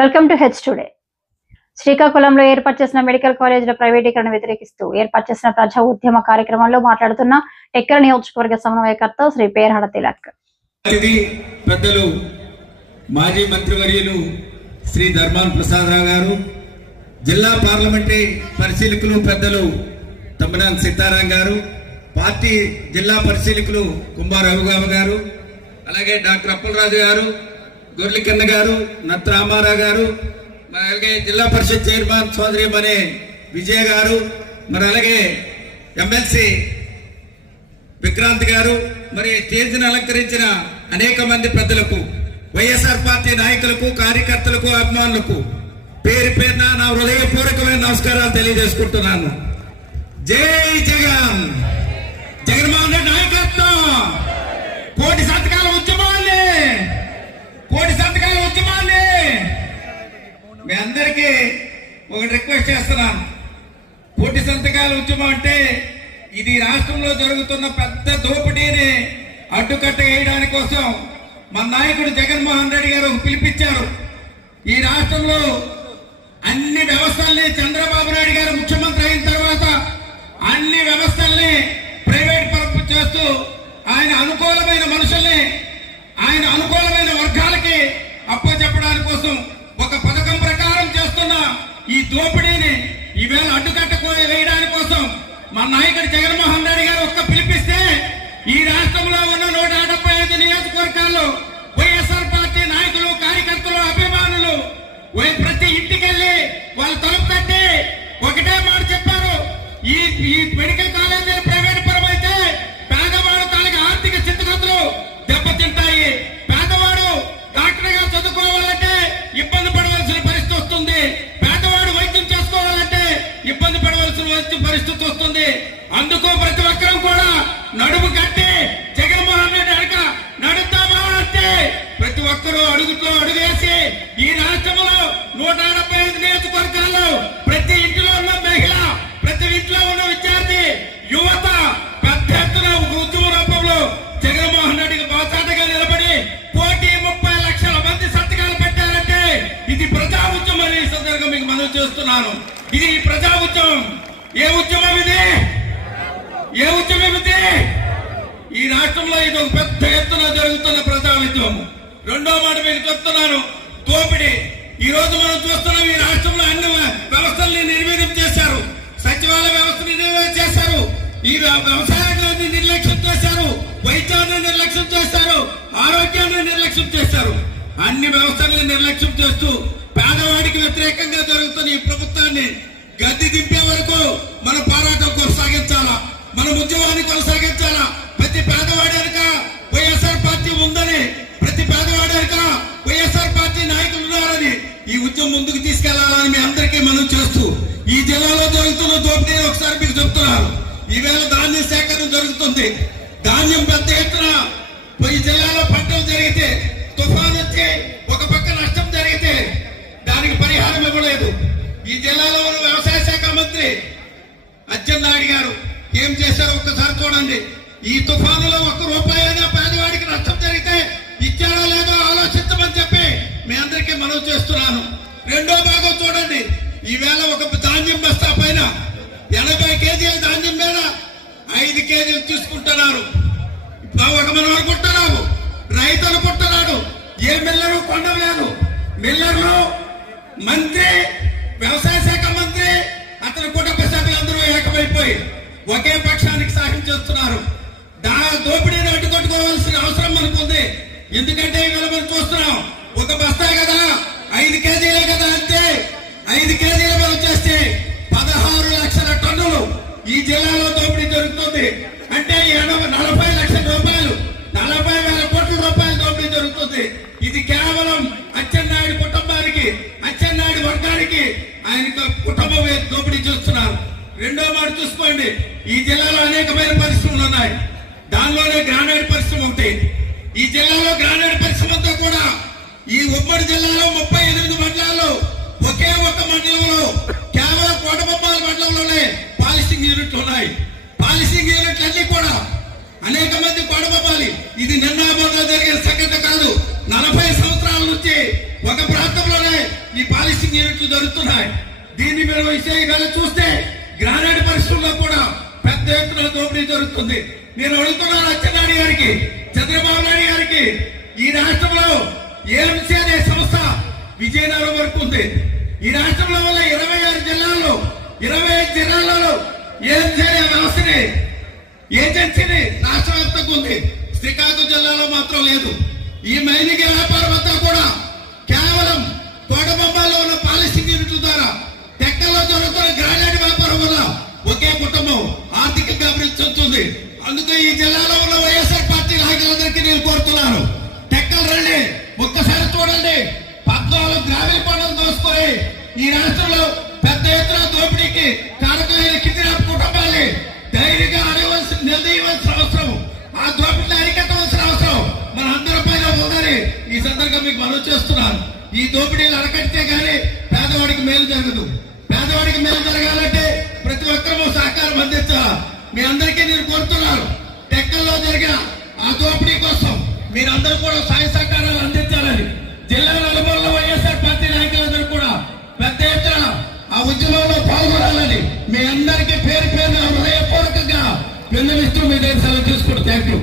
Welcome to H today శ్రీకాకుళంలో ఏర్పాటు చేసిన మెడికల్ కాలేజీల ప్రైవేటీకరణ వ్యతిరేకిస్తూ ఏర్పాటు చేసిన ప్రజా ఉద్యమ కార్యక్రమంలో మాట్లాడుతున్న ఎక్కర నియోజకవర్గ సమన్వయకర్త శ్రీ పేర్హడ తిలక్. పెద్దలు మాజీ మంత్రివర్యులు శ్రీ ధర్మాన్ ప్రసాదరావు గారు జిల్లా పార్లమెంటరీ పరిశీలకులు పెద్దలు తమ్మినాన్ సీతారాం గారు పార్టీ జిల్లా పరిశీలకులు కుంభా రఘుగామ గారు అలాగే డాక్టర్ అప్పలరాజు గారు గొర్లికన్న గారు నత్త రామారావు గారు మరి అలాగే జిల్లా పరిషత్ చైర్మన్ సోదరి మనే విజయ గారు మరి అలాగే ఎమ్మెల్సీ విక్రాంత్ గారు మరి స్టేజ్ని అలంకరించిన అనేక మంది పెద్దలకు వైఎస్ఆర్ పార్టీ నాయకులకు కార్యకర్తలకు అభిమానులకు పేరు పేరున నా హృదయపూర్వకమైన నమస్కారాలు తెలియజేసుకుంటున్నాను. జై జగన్ జగన్మోహన్ రెడ్డి నాయకత్వం కోటి సంతకాల ఉద్యమాన్ని కోటి సంతకాల ఉద్యమాన్ని మీ అందరికీ ఒకటి రిక్వెస్ట్ చేస్తున్నాను. కోటి సంతకాల ఉద్యమం అంటే ఇది రాష్ట్రంలో జరుగుతున్న పెద్ద దోపిడీని అడ్డుకట్ట వేయడాని కోసం మన నాయకుడు జగన్మోహన్ రెడ్డి గారు పిలిపించారు. ఈ రాష్ట్రంలో అన్ని వ్యవస్థల్ని చంద్రబాబు నాయుడు గారు ముఖ్యమంత్రి అయిన తర్వాత అన్ని వ్యవస్థల్ని ప్రైవేట్ పరపు చేస్తూ ఆయన అనుకూలమైన మనుషుల్ని ఆయన అనుకూలమైన వర్గాలకి అప్పచెప్పడానికి కోసం ఒక పథకం ప్రకారం చేస్తున్న ఈ దోపిడీని ఈవేళ అడ్డుకట్ట వేయడానికి కోసం మా నాయకుడు జగన్మోహన్ రెడ్డి గారు ఒక్క పిలిపిస్తే ఈ రాష్ట్రంలో ఉన్న నూట డెబ్బై ఐదు నియోజకవర్గాల్లో వైఎస్ఆర్ పార్టీ నాయకులు కార్యకర్తలు అభిమానులు వై- ప్రతి ఇంటికి వెళ్ళి వాళ్ళు తలుపు కట్టి ఒకటే మాట చెప్పారు. ఈ ఈ మెడికల్ పరిస్థితి వస్తుంది అందుకు ప్రతి ఒక్కరూ కూడా నడుము కట్టి జగన్మోహన్ రెడ్డి అడగ నడుతామా అంటే ప్రతి ఒక్కరూ అడుగు అడుగేసి ఈ రాష్ట్రంలో నూట డెబ్బై ఐదు నియోజకవర్గాల్లో ప్రతి ఇంటిలో ఉన్న మహిళ ప్రతి ఇంట్లో ఉన్న విద్యార్థి యువత పెద్ద ఎత్తున ఒక ఉద్యమ రూపంలో జగన్మోహన్ రెడ్డికి బాసాటగా నిలబడి కోటి ముప్పై లక్షల మంది సంతకాలు పెట్టారంటే ఇది ప్రజా ఉద్యమం అని సందర్భంగా మీకు మనవి చేస్తున్నాను. ఇది ప్రజా ఏ ఉద్యమం ఇది? ఏ ఉద్యమం ఇది? ఈ రాష్ట్రంలో ఇది ఒక పెద్ద ఎత్తున జరుగుతున్న ప్రజా ఉద్యమం రెండో మాట మీకు చెప్తున్నాను. దోపిడీ. ఈ రోజు మనం చూస్తున్నాం ఈ రాష్ట్రంలో అన్ని వ్యవస్థల్ని నిర్వీర్యం చేశారు. సచివాలయ వ్యవస్థని నిర్వీర్యం చేశారు. ఈ వ్యవసాయాన్ని నిర్లక్ష్యం చేశారు. వైద్యాన్ని నిర్లక్ష్యం చేశారు. ఆరోగ్యాన్ని నిర్లక్ష్యం చేశారు. అన్ని వ్యవస్థల్ని నిర్లక్ష్యం చేస్తూ పేదవాడికి వ్యతిరేకంగా జరుగుతున్న ఈ ప్రభుత్వాన్ని గద్దె దింపే వరకు మన పోరాటం కొనసాగించాలా? మన ఉద్యమాన్ని కొనసాగించాలా? ప్రతి పేదవాడి వెనుక వైఎస్ఆర్ పార్టీ ఉందని ప్రతి పేదవాడి వెనుక వైఎస్ఆర్ పార్టీ నాయకులు ఉన్నారని ఈ ఉద్యమం ముందుకు తీసుకెళ్ళాలని మీ అందరికీ మనం చేస్తూ ఈ జిల్లాలో జరుగుతున్న దోపిడీ ఒకసారి మీకు చెప్తున్నారు ఈవేళ ధాన్యం సేకరణ జరుగుతుంది. ధాన్యం పెద్ద ఎత్తున చూడండి ఈ తుఫానులో ఒక్క రూపాయి అయినా పేదవాడికి నష్టం జరిగితే ఇచ్చారో లేదో ఆలోచించమని చెప్పి మీ అందరికీ మనవి చేస్తున్నాను. రెండో భాగం చూడండి. ఈవేళ ఒక ధాన్యం బస్తా పైన ఎనభై కేజీల ధాన్యం మీద ఐదు కేజీలు తీసుకుంటున్నారు. ఒక మనవాడు పుట్టరావు రైతులు పుట్టరాడు ఏ మిల్లరు కొండలేదు మిల్లర్లు మంత్రి వ్యవసాయ శాఖ మంత్రి అతని కుటుంబ సభ్యులందరూ ఏకమైపోయి ఒకే పక్ష సాయం చేస్తున్నారు. దా దోపిడీని అడ్డుకొట్టుకోవాల్సిన అవసరం మనకుంది ఎందుకంటే ఇవాళ మనం చూస్తున్నాం. ఒక బస్తా కదా ఐదు కేజీలే కదా అంతే. ఐదు కేజీల మీద వచ్చేస్తే పదహారు లక్షల టన్నులు ఈ జిల్లాలో దోపిడీ జరుగుతుంది. అంటే నలభై లక్షల రూపాయలు నలభై వేల కోట్ల రూపాయల దోపిడీ జరుగుతుంది. ఇది కేవలం అచ్చెన్నాయుడు కుటుంబానికి అచ్చెన్నాయుడు వర్గానికి ఆయన కుటుంబం దోపిడీ చేస్తున్నారు. రెండో మాట చూసుకోండి. ఈ జిల్లాలో అనేకమైన పరిశ్రమలు ఉన్నాయి. దానిలోనే గ్రానైట్ పరిశ్రమ ఒకటి. ఈ జిల్లాలో గ్రానైట్ పరిశ్రమతో కూడా ఈ ఉమ్మడి జిల్లాలో ముప్పై ఎనిమిది మండలాల్లో ఒకే ఒక మండలంలో కేవలం కోటబొమ్మాల మండలంలోనే పాలిషింగ్ యూనిట్లు ఉన్నాయి. పాలిషింగ్ యూనిట్లు అన్ని కూడా అనేక మంది కొడబొమ్మాలి ఇది నిన్న జరిగిన సంఘటన కాదు. నలభై సంవత్సరాల నుంచి ఒక ప్రాంతంలోనే ఈ పాలిసింగ్ యూనిట్లు జరుగుతున్నాయి. దీన్ని మీరు విషయంగా చూస్తే గ్రానైట్ పరిశ్రమలో కూడా పెద్ద ఎత్తున దోపిడీ జరుగుతుంది. నేను అడుగుతున్నాను అచ్చెన్నాయుడు గారికి చంద్రబాబు నాయుడు గారికి ఈ రాష్ట్రంలో ఏఎంసీ అనే సంస్థ విజయనగరం వరకు ఉంది. ఈ రాష్ట్రంలో వల్ల ఇరవై ఆరు జిల్లాల్లో ఇరవై ఐదు జిల్లాలలో ఏఎంసీ అనే వ్యవస్థని ఏజెన్సీని రాష్ట్ర వ్యాప్తంగా ఉంది. శ్రీకాకుళం జిల్లాలో మాత్రం లేదు. ఈ మైనింగ్ వ్యాపారం అంతా కూడా కేవలం కోడబొమ్మలో ఉన్న పాలిసింగ్ యూనిట్ల ద్వారా టెక్కల్లో జరుగుతున్న గ్రానైట్ వ్యాపారం వల్ల ఒకే కుటుంబం ఆర్థికంగా అభివృద్ధి చెందుతుంది. అందుకే ఈ జిల్లాలో ఉన్న వైఎస్ఆర్ పార్టీ నాయకులందరికీ నేను కోరుతున్నాను. టెక్కలు రండి ఒక్కసారి చూడండి. పద్నాలుగు గ్రామీణ పనులు దోసుకొని ఈ రాష్ట్రంలో పెద్ద ఎత్తున దోపిడీకి కారకమైన కిడ్నాప్ కుటుంబాన్ని ధైర్యంగా అడవలసి నిలదీయవలసిన అవసరం ఆ దోపిడీని అరికట్టవలసిన అవసరం మన అందరి పైన ఉందని ఈ సందర్భంగా మీకు మనవి చేస్తున్నాను. ఈ దోపిడీలు అరకట్టే కానీ పేదవాడికి మేలు జరగదు. మేలు జరగాలంటే ప్రతి ఒక్కరూ సహకారం అందించాలి. మీ అందరికీ నేను కోరుతున్నాను. టెక్కల్లో జరిగిన ఆ దోపిడీ కోసం మీరందరూ కూడా సాయ సహకారాలు అందించాలని జిల్లా నలుమూలలో వైఎస్ఆర్ పార్టీ నాయకులందరూ కూడా పెద్ద ఎత్తున ఆ ఉద్యమంలో పాల్గొనాలని మీ అందరికీ పేరు పేరున హృదయపూర్వకంగా విన్నవిస్తూ మీ దగ్గర సెలవు తీసుకుంటూ థ్యాంక్ యూ